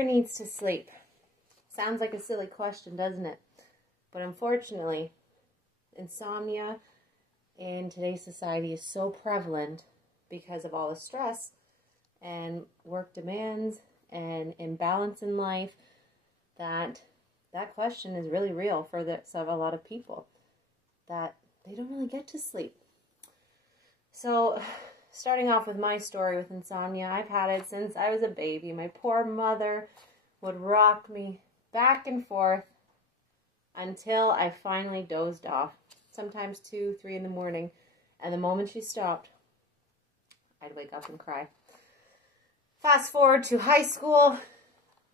here needs to sleep? Sounds like a silly question, doesn't it? But unfortunately, insomnia in today's society is so prevalent because of all the stress and work demands and imbalance in life that question is really real for a lot of people, that they don't really get to sleep. So, starting off with my story with insomnia, I've had it since I was a baby. My poor mother would rock me back and forth until I finally dozed off, sometimes 2, 3 in the morning. And the moment she stopped, I'd wake up and cry. Fast forward to high school.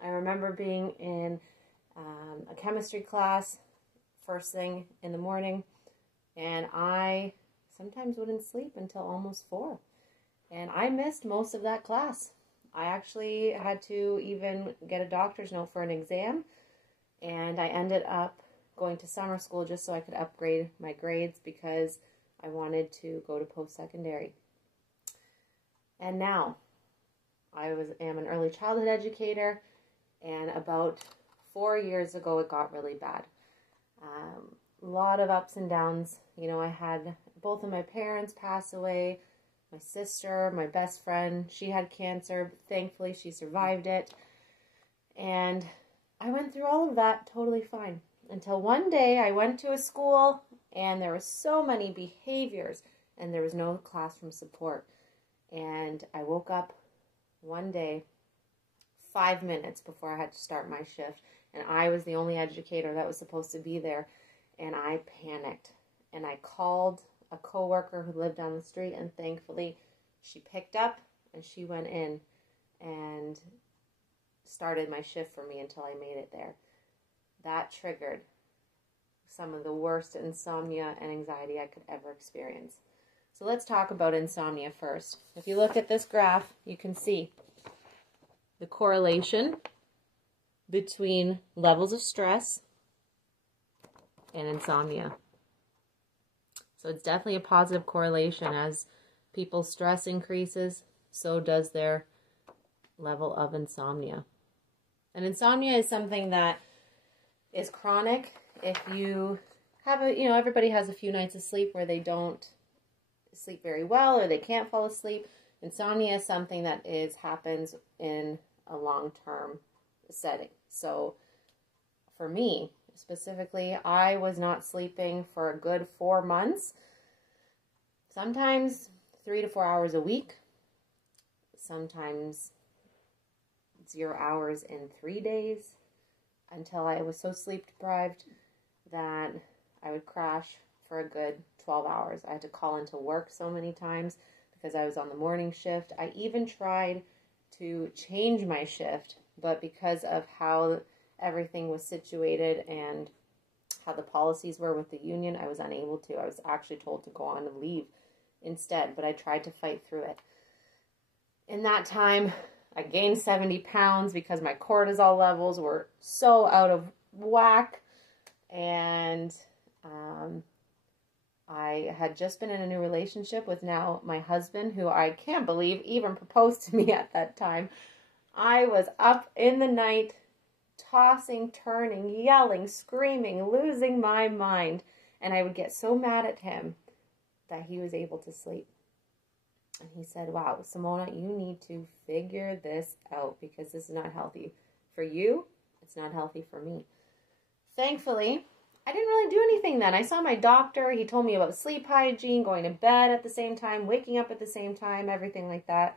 I remember being in a chemistry class first thing in the morning, and I sometimes wouldn't sleep until almost 4. And I missed most of that class. I actually had to even get a doctor's note for an exam, and I ended up going to summer school just so I could upgrade my grades because I wanted to go to post-secondary. And now, I am an early childhood educator, and about 4 years ago it got really bad. A lot of ups and downs. You know, I had both of my parents pass away. My sister, my best friend, she had cancer. Thankfully, she survived it. And I went through all of that totally fine. Until one day I went to a school and there were so many behaviors and there was no classroom support. And I woke up one day 5 minutes before I had to start my shift. And I was the only educator that was supposed to be there. And I panicked. And I called a coworker who lived down the street, and thankfully she picked up and she went in and started my shift for me until I made it there. That triggered some of the worst insomnia and anxiety I could ever experience. So let's talk about insomnia first. If you look at this graph, you can see the correlation between levels of stress and insomnia. So it's definitely a positive correlation. As people's stress increases, so does their level of insomnia. And insomnia is something that is chronic. If you have everybody has a few nights of sleep where they don't sleep very well or they can't fall asleep. Insomnia is something that happens in a long-term setting. So for me, specifically, I was not sleeping for a good 4 months, sometimes 3 to 4 hours a week, sometimes 0 hours in 3 days, until I was so sleep deprived that I would crash for a good 12 hours. I had to call into work so many times because I was on the morning shift. I even tried to change my shift, but because of how everything was situated and how the policies were with the union, I was unable to. I was actually told to go on and leave instead, but I tried to fight through it. In that time, I gained 70 pounds because my cortisol levels were so out of whack, and I had just been in a new relationship with now my husband, who I can't believe even proposed to me at that time. I was up in the night, tossing, turning, yelling, screaming, losing my mind. And I would get so mad at him that he was able to sleep. And he said, wow, Simona, you need to figure this out because this is not healthy for you. It's not healthy for me. Thankfully, I didn't really do anything then. I saw my doctor. He told me about sleep hygiene, going to bed at the same time, waking up at the same time, everything like that.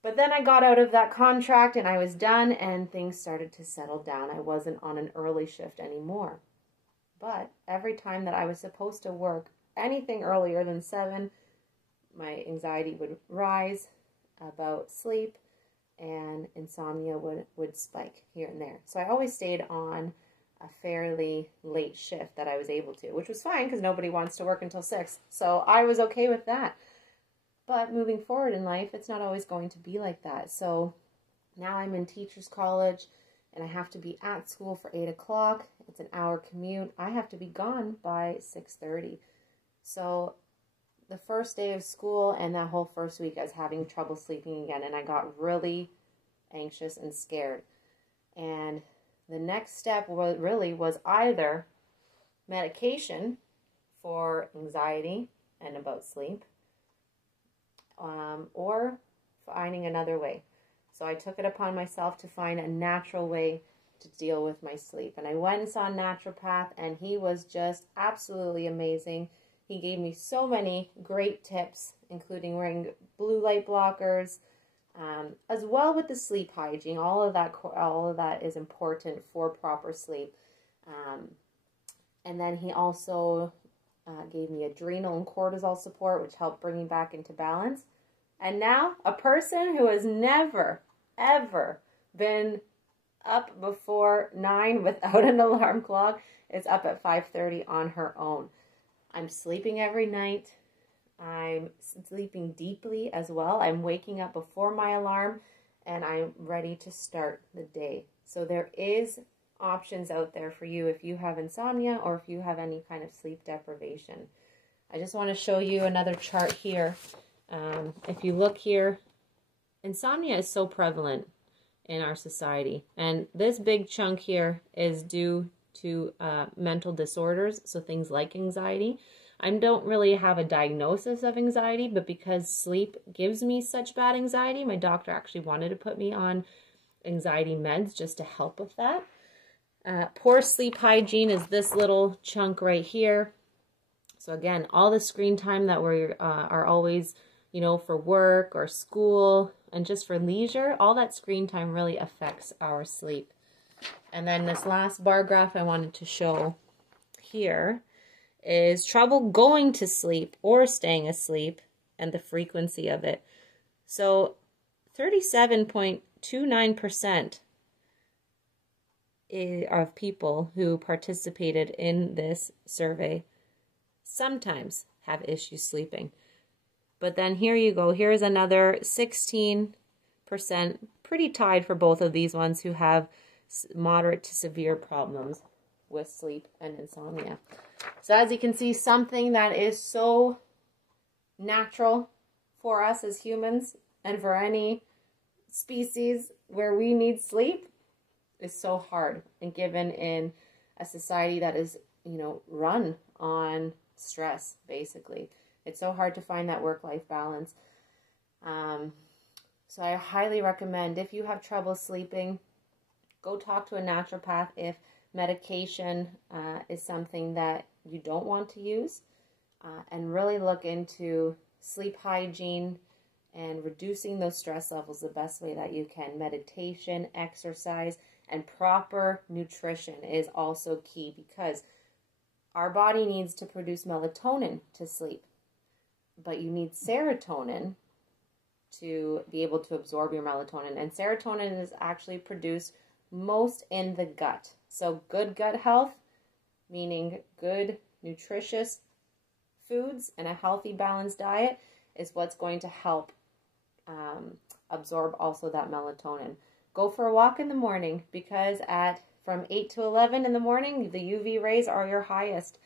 But then I got out of that contract and I was done and things started to settle down. I wasn't on an early shift anymore. But every time that I was supposed to work anything earlier than 7, my anxiety would rise about sleep and insomnia would spike here and there. So I always stayed on a fairly late shift that I was able to, which was fine because nobody wants to work until 6. So I was okay with that. But moving forward in life, it's not always going to be like that. So now I'm in teacher's college and I have to be at school for 8 o'clock. It's an hour commute. I have to be gone by 6:30. So the first day of school and that whole first week, I was having trouble sleeping again. And I got really anxious and scared. And the next step really was either medication for anxiety and about sleep, or finding another way. So I took it upon myself to find a natural way to deal with my sleep. And I went and saw a naturopath, and he was just absolutely amazing. He gave me so many great tips, including wearing blue light blockers, as well with the sleep hygiene. All of that is important for proper sleep. And then he also gave me adrenal and cortisol support, which helped bring me back into balance. And now, a person who has never, ever been up before 9 without an alarm clock is up at 5:30 on her own. I'm sleeping every night. I'm sleeping deeply as well. I'm waking up before my alarm, and I'm ready to start the day. So there is options out there for you if you have insomnia or if you have any kind of sleep deprivation. I just want to show you another chart here. If you look here, insomnia is so prevalent in our society, and this big chunk here is due to mental disorders, so things like anxiety. I don't really have a diagnosis of anxiety, but because sleep gives me such bad anxiety, my doctor actually wanted to put me on anxiety meds just to help with that. Poor sleep hygiene is this little chunk right here. So again, all the screen time that we are always, for work or school and just for leisure, all that screen time really affects our sleep. And then this last bar graph I wanted to show here is trouble going to sleep or staying asleep and the frequency of it. So 37.29% of people who participated in this survey sometimes have issues sleeping. But then here you go. Here's another 16%, pretty tied for both of these ones, who have moderate to severe problems with sleep and insomnia. So as you can see, something that is so natural for us as humans and for any species where we need sleep is so hard, and given in a society that is, run on stress, basically. It's so hard to find that work-life balance. So I highly recommend, if you have trouble sleeping, go talk to a naturopath if medication is something that you don't want to use, and really look into sleep hygiene and reducing those stress levels the best way that you can. Meditation, exercise, and proper nutrition is also key, because our body needs to produce melatonin to sleep, but you need serotonin to be able to absorb your melatonin. And serotonin is actually produced most in the gut. So good gut health, meaning good nutritious foods and a healthy balanced diet, is what's going to help absorb also that melatonin. Go for a walk in the morning, because from 8 to 11 in the morning, the UV rays are your highest,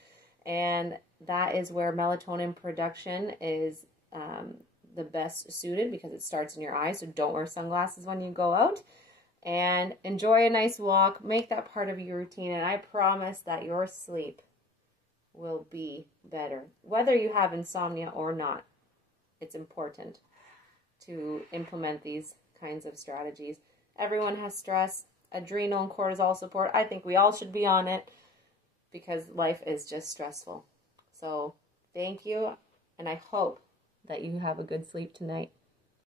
and that is where melatonin production is the best suited, because it starts in your eyes. So don't wear sunglasses when you go out, and enjoy a nice walk. Make that part of your routine, and I promise that your sleep will be better. Whether you have insomnia or not, it's important to implement these kinds of strategies. Everyone has stress, adrenal and cortisol support. I think we all should be on it, because life is just stressful. So thank you, and I hope that you have a good sleep tonight.